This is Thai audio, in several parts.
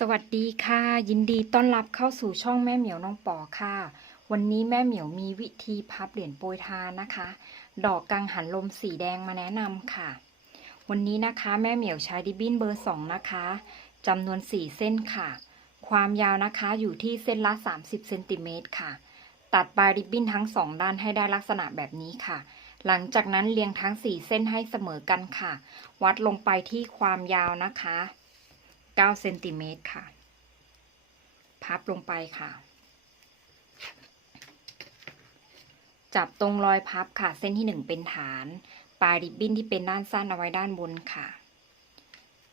สวัสดีค่ะ ยินดีต้อนรับเข้าสู่ช่องแม่เหมียวน้องปอค่ะ วันนี้แม่เหมียวมีวิธีพับเหรียญโปรยทานนะคะ ดอกกังหันลมสีแดงมาแนะนำค่ะ วันนี้นะคะแม่เหมียวใช้ดิบบิ้นเบอร์สองนะคะจำนวน4เส้นค่ะ ความยาวนะคะอยู่ที่เส้นละ 30เซนติเมตรค่ะ ตัดปลายริบบิ้นทั้งสองด้านให้ได้ลักษณะแบบนี้ค่ะ หลังจากนั้นเรียงทั้ง4เส้นให้เสมอกันค่ะ วัดลงไปที่ความยาวนะคะ 9เซนติเมตรค่ะ พับลงไปค่ะ จับตรงรอยพับค่ะ เส้นที่ 1 เป็นฐาน ปลายริบบิ้นที่เป็นด้านสั้นเอาไว้ด้านบนค่ะ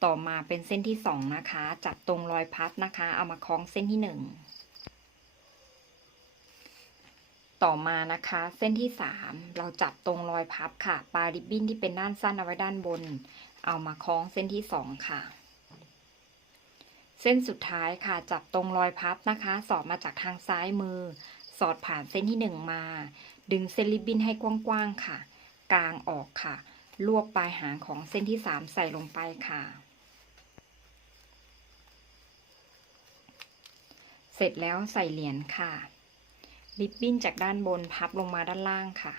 ต่อมาเป็นเส้นที่ 2 นะคะ จับตรงรอยพับนะคะ เอามาคล้องเส้นที่ 1 ต่อมานะคะ เส้นที่ 3 เราจับตรงรอยพับค่ะ ปลายริบบิ้นที่เป็นด้านสั้นเอาไว้ด้านบน เอามาคล้องเส้นที่ 2 ค่ะ เส้นสุดท้ายค่ะจับตรงรอยพับนะคะ สอดมาจากทางซ้ายมือ สอดผ่านเส้นที่หนึ่งมา ดึงเส้นริบบิ้นให้กว้างๆค่ะ กลางออกค่ะ รวบปลายหางของเส้นที่สามใส่ลงไปค่ะ เสร็จแล้วใส่เหรียญค่ะริบบิ้นจากด้านบนพับลงมาด้านล่างค่ะ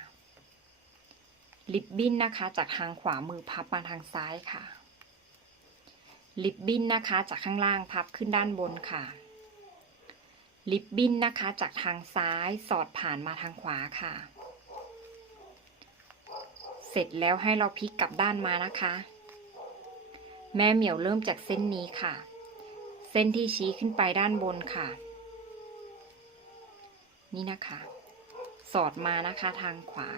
ริบบิ้นนะคะ จากทางขวามือพับมาทางซ้ายค่ะ ลิปบิ้นนะคะ จากข้างล่างพับขึ้นด้านบนค่ะ ลิปบิ้นนะคะ จากทางซ้ายสอดผ่านมาทางขวาค่ะ เสร็จแล้วให้เราพลิกกลับด้านมานะคะ แม่เหมียวเริ่มจากเส้นนี้ค่ะ เส้นที่ชี้ขึ้นไปด้านบนค่ะ นี่นะคะ สอดมานะคะทางขวา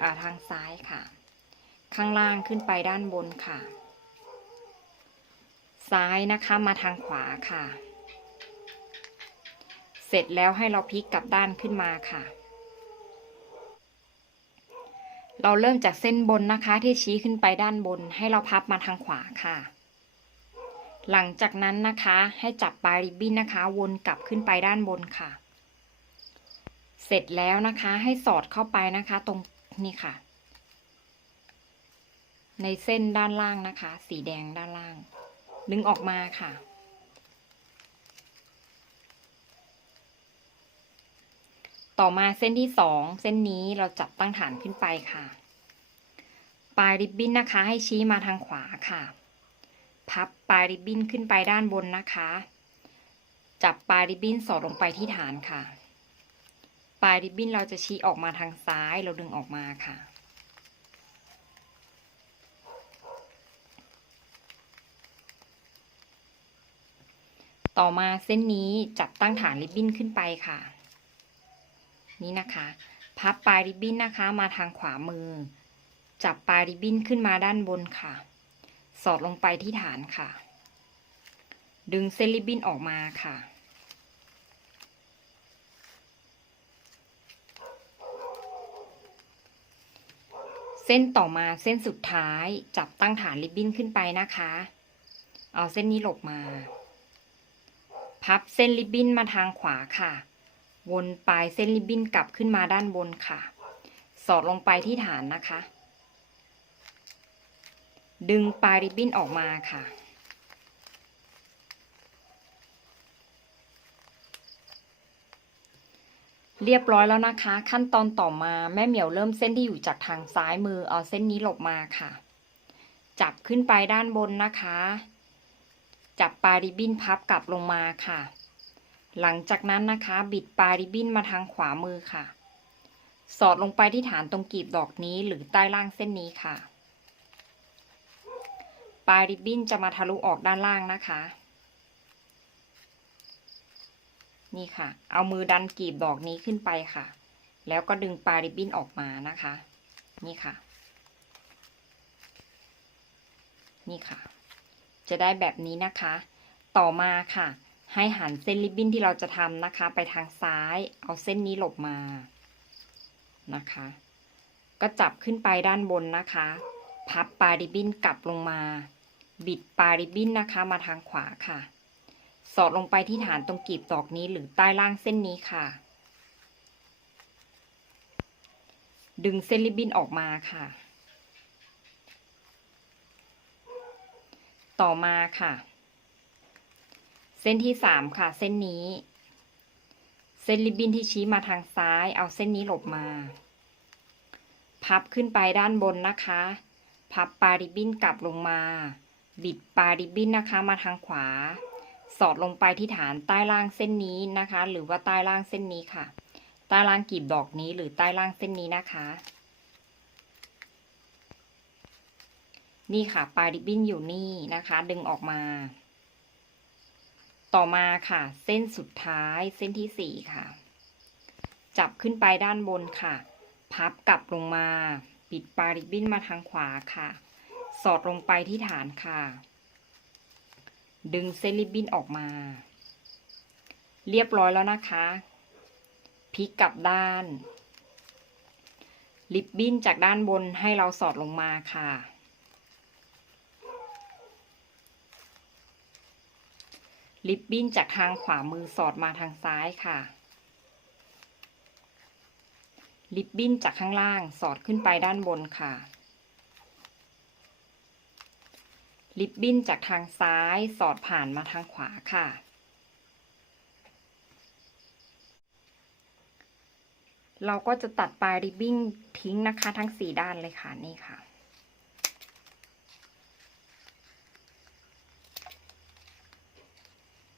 อ่าทางซ้ายค่ะ ข้างล่างขึ้นไปด้านบนค่ะ ซ้ายนะคะมาทางขวาค่ะ เสร็จแล้วให้เราพลิกกลับด้านขึ้นมาค่ะ เราเริ่มจากเส้นบนนะคะที่ชี้ขึ้นไปด้านบน ให้เราพับมาทางขวาค่ะ หลังจากนั้นนะคะให้จับปลายริบบิ้นนะคะ วนกลับขึ้นไปด้านบนค่ะ เสร็จแล้วนะคะให้สอดเข้าไปนะคะตรงนี้ค่ะ ในเส้นด้านล่างนะคะ สีแดงด้านล่าง ดึงออกมาค่ะ ต่อมาเส้นที่สองเส้นนี้เราจับตั้งฐานขึ้นไปค่ะ ปลายริบบิ้นนะคะ ให้ชี้มาทางขวาค่ะ พับปลายริบบิ้นขึ้นไปด้านบนนะคะ จับปลายริบบิ้นสอดลงไปที่ฐานค่ะ ปลายริบบิ้นเราจะชี้ออกมาทางซ้ายเราดึงออกมาค่ะ ต่อมาเส้นนี้จับตั้งฐานริบบิ้นขึ้นไปค่ะ นี่นะคะ พับปลายริบบิ้นนะคะ มาทางขวามือ จับปลายริบบิ้นขึ้นมาด้านบนค่ะ สอดลงไปที่ฐานค่ะ ดึงเส้นริบบิ้นออกมาค่ะเส้นต่อมาเส้นสุดท้ายจับตั้งฐานริบบิ้นขึ้นไปนะคะ เอาเส้นนี้หลบมา พับเส้นริบบิ้นมาทางขวาค่ะ วนปลายเส้นริบบิ้นกลับขึ้นมาด้านบนค่ะ สอดลงไปที่ฐานนะคะ ดึงปลายริบบิ้นออกมาค่ะเรียบร้อยแล้วนะคะ ขั้นตอนต่อมาแม่เหมียวเริ่มเส้นที่อยู่จากทางซ้ายมือเอาเส้นนี้หลบมาค่ะ จับขึ้นไปด้านบนนะคะ จับปลายริบบิ้นพับกลับลงมาค่ะ หลังจากนั้นนะคะ บิดปลายริบบิ้นมาทางขวามือค่ะ สอดลงไปที่ฐานตรงกีบดอกนี้หรือใต้ล่างเส้นนี้ค่ะ ปลายริบบิ้นจะมาทะลุออกด้านล่างนะคะ นี่ค่ะ เอามือดันกีบดอกนี้ขึ้นไปค่ะ แล้วก็ดึงปลายริบบิ้นออกมานะคะ นี่ค่ะ นี่ค่ะ จะได้แบบนี้นะคะ ต่อมาค่ะ ให้หันเส้นริบบิ้นที่เราจะทำนะคะ ไปทางซ้าย เอาเส้นนี้หลบมานะคะ ก็จับขึ้นไปด้านบนนะคะ พับปลายริบบิ้นกลับลงมา บิดปลายริบบิ้นนะคะมาทางขวาค่ะ สอดลงไปที่ฐานตรงกีบดอกนี้หรือใต้ล่างเส้นนี้ค่ะ ดึงเส้นริบบิ้นออกมาค่ะ ต่อมาค่ะ เส้นที่สามค่ะ เส้นนี้ เส้นริบบิ้นที่ชี้มาทางซ้าย เอาเส้นนี้หลบมา พับขึ้นไปด้านบนนะคะ พับปลาริบบิ้นกลับลงมา บิดปลาริบบิ้นนะคะมาทางขวา สอดลงไปที่ฐานใต้ล่างเส้นนี้นะคะ หรือว่าใต้ล่างเส้นนี้ค่ะ ใต้ล่างกีบดอกนี้หรือใต้ล่างเส้นนี้นะคะ นี่ค่ะปลายริบบิ้นอยู่นี่นะคะ ดึงออกมา ต่อมาค่ะ เส้นสุดท้ายเส้นที่สี่ค่ะ จับขึ้นไปด้านบนค่ะ พับกลับลงมา ปิดปลายริบบิ้นมาทางขวาค่ะ สอดลงไปที่ฐานค่ะ ดึงเส้นริบบิ้นออกมา เรียบร้อยแล้วนะคะพลิกกลับด้าน ริบบิ้นจากด้านบนให้เราสอดลงมาค่ะ ริบบิ้นจากทางขวามือสอดมาทางซ้ายค่ะริบบิ้นจากข้างล่างสอดขึ้นไปด้านบนค่ะริบบิ้นจากทางซ้ายสอดผ่านมาทางขวาค่ะเราก็จะตัดปลายริบบิ้นทิ้งนะคะ ทั้งสี่ด้านเลยค่ะ นี่ค่ะ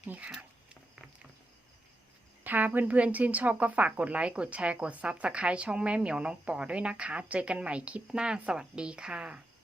นี่ค่ะ ถ้าเพื่อนๆชื่นชอบก็ฝากกดไลค์ กดแชร์ กดซับสไครต์ช่องแม่เหมียวน้องปอด้วยนะคะ เจอกันใหม่คลิปหน้า สวัสดีค่ะ